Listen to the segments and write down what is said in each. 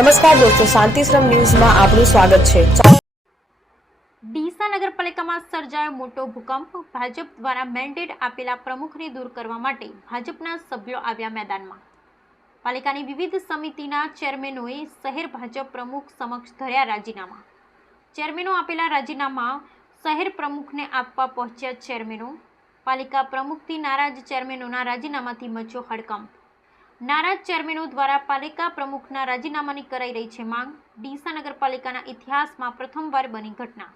નમસ્કાર દોસ્તો શાંતિશ્રમ ન્યૂઝમાં આપનું સ્વાગત છે. ડીસા નગરપાલિકામાં સર્જાયો મોટો ભૂકંપ. ભાજપ દ્વારા મેન્ડેટ આપેલા પ્રમુખને દૂર કરવા માટે ભાજપના સભ્યો આવ્યા મેદાનમાં. પાલિકાની વિવિધ સમિતિના ચેરમેનોએ શહેર ભાજપ પ્રમુખ સમક્ષ ધર્યા રાજીનામા. ચેરમેનો આપેલા રાજીનામા શહેર પ્રમુખને આપવા પહોંચ્યા ચેરમેનો. પાલિકા પ્રમુખથી નારાજ ચેરમેનોના રાજીનામાથી મચ્યો હડકંપ. નારાજ ચેરમેનો દ્વારા પાલિકા પ્રમુખના રાજીનામાની કરાઈ રહી છે માંગ. ડીસા નગરપાલિકાના ઇતિહાસમાં પ્રથમવાર બની ઘટના.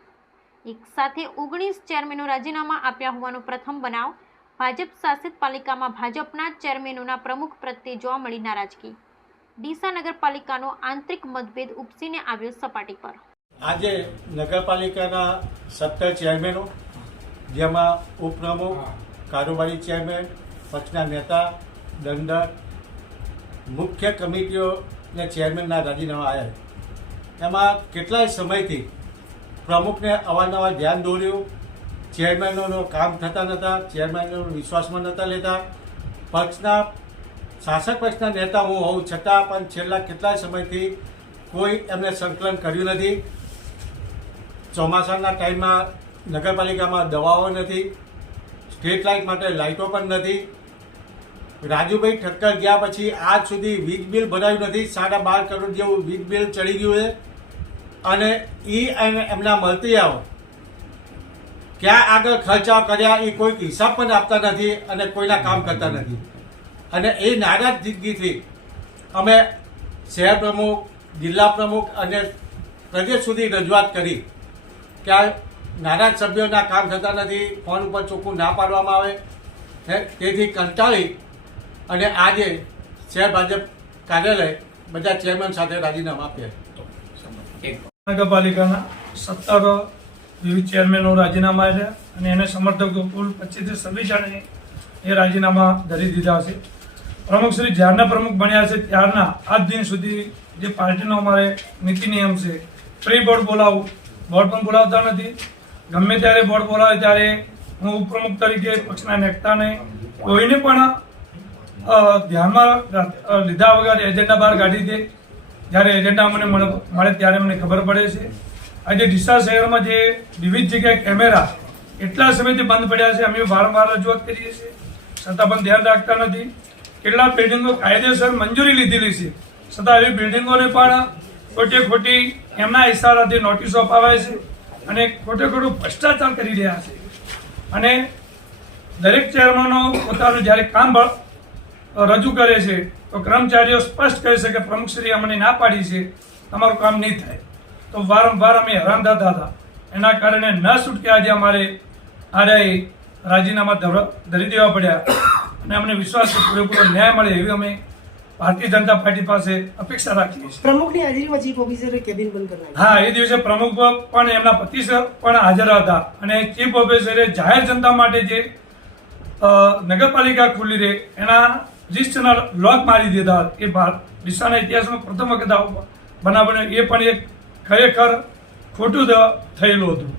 એક સાથે ઓગણીસ ચેરમેનો રાજીનામા આપ્યા હોવાનો પ્રથમ બનાવ. ભાજપ શાસિત પાલિકામાં ભાજપના ચેરમેનોના પ્રમુખ પ્રત્યે જોવા મળી નારાજગી. ડીસા નગરપાલિકાનો આંતરિક મતભેદ ઉપસીને આવ્યો સપાટી પર. આજે નગરપાલિકાના સત્તર ચેરમેનો જેમાં ઉપપ્રમુખ કારોબારી ચેરમેન પક્ષના નેતા દંડક મુખ્ય કમિટીઓને ચેરમેનના રાજીનામા આવ્યા એમાં કેટલાય સમયથી પ્રમુખને અવારનવાર ધ્યાન દોર્યું, ચેરમેનોનું કામ થતા નહોતા ચેરમેનોનો વિશ્વાસમાં નહોતા લેતા. પક્ષના, શાસક પક્ષના નેતા હું હોઉં છતાં પણ છેલ્લા કેટલાય સમયથી કોઈ એમને સંકલન કર્યું નથી. ચોમાસાના ટાઈમમાં નગરપાલિકામાં દવાઓ નથી. સ્ટ્રીટ લાઇટ માટે લાઇટો પણ નથી. રાજુભાઈ ઠક્કર ગયા પછી આજ સુધી વીજ બિલ ભરાયું નથી. સાડા બાર કરોડ જેવું વીજ બિલ ચડી ગયું છે. અને એ એમના મળતિયાઓ ક્યાં આગળ ખર્ચા કર્યા એ કોઈ હિસાબ પણ આપતા નથી અને કોઈના કામ કરતા નથી. અને એ નારાજગીથી અમે શહેર પ્રમુખ, જિલ્લા પ્રમુખ અને પ્રદેશ સુધી રજૂઆત કરી કે આ નારાજ સભ્યોના કામ થતા નથી, ફોન ઉપર ચોખ્ખું ના પાડવામાં આવે. તેથી કંટાળી અને આજે શહેર ભાજપ કાર્યાલય બધા ચેરમેન સાથે રાજીનામા આપ્યા નગરપાલિકાના સત્તર વિવિધ ચેરમેનો રાજીનામા આપ્યા અને એને સમર્થકો કુલ પચીસથી છવ્વીસ જણાએ એ રાજીનામા ધરી દીધા છે. પ્રમુખ શ્રી જ્યારના પ્રમુખ બન્યા છે ત્યારના આજ દિન સુધી જે પાર્ટીનો અમારે નીતિ નિયમ છે પ્રી બોર્ડ બોલાવું બોર્ડ પણ બોલાવતા નથી. ગમે ત્યારે બોર્ડ બોલાવે ત્યારે હું ઉપપ્રમુખ તરીકે પક્ષના નેતાને કોઈને પણ ધ્યાનમાં લીધા વગર એજન્ડા બહાર કાઢી દે. જ્યારે એજન્ડા મને મળે ત્યારે મને ખબર પડે છે. આજે ડીસા શહેરમાં જે વિવિધ જગ્યાએ કેમેરા એટલા સમયથી બંધ પડ્યા છે, અમે વારંવાર રજૂઆત કરીએ છીએ. છતાં પણ ધ્યાન રાખતા નથી. કેટલા બિલ્ડિંગો કાયદેસર મંજૂરી લીધેલી છે. છતાં એવી બિલ્ડિંગોને પણ ખોટી ખોટી એમના ઇશારાથી નોટિસો અપાવાય છે અને ખોટે ખોટું ભ્રષ્ટાચાર કરી રહ્યા છે. અને દરેક ચેરમેનો પોતાનું જ્યારે કામ રજૂ કરે છે તો કર્મચારીઓ સ્પષ્ટ કહે છે કે પ્રમુખશ્રી અમને ના પાડી છે તમારું કામ નહીં થાય. તો વારંવાર અમે હેરાન થતા હતા. એના કારણે ન છૂટકે આજે અમારે આરે રાજીનામા ધર- દેવા પડ્યા. અને અમને વિશ્વાસ પૂરેપૂરો ન્યાય મળે એવી અમે ભારતીય જનતા પાર્ટી પાસે અપેક્ષા રાખીએ છીએ. પ્રમુખની હાજરીમાં ચીફ ઓફિસરે કેબિન બંધ કરાવી. હા એ દિવસે પ્રમુખ પણ એમના પતિ પણ હાજર હતા. અને ચીફ ઓફિસરે જાહેર જનતા માટે જે નગરપાલિકા ખુલ્લી રહે એના લિસ્ટના લોક મારી દીધા એ ભારત ડીસાના ઇતિહાસમાં પ્રથમ વખત બનાવ બન્યો એ પણ એક ખરેખર ખોટું થયેલું હતું.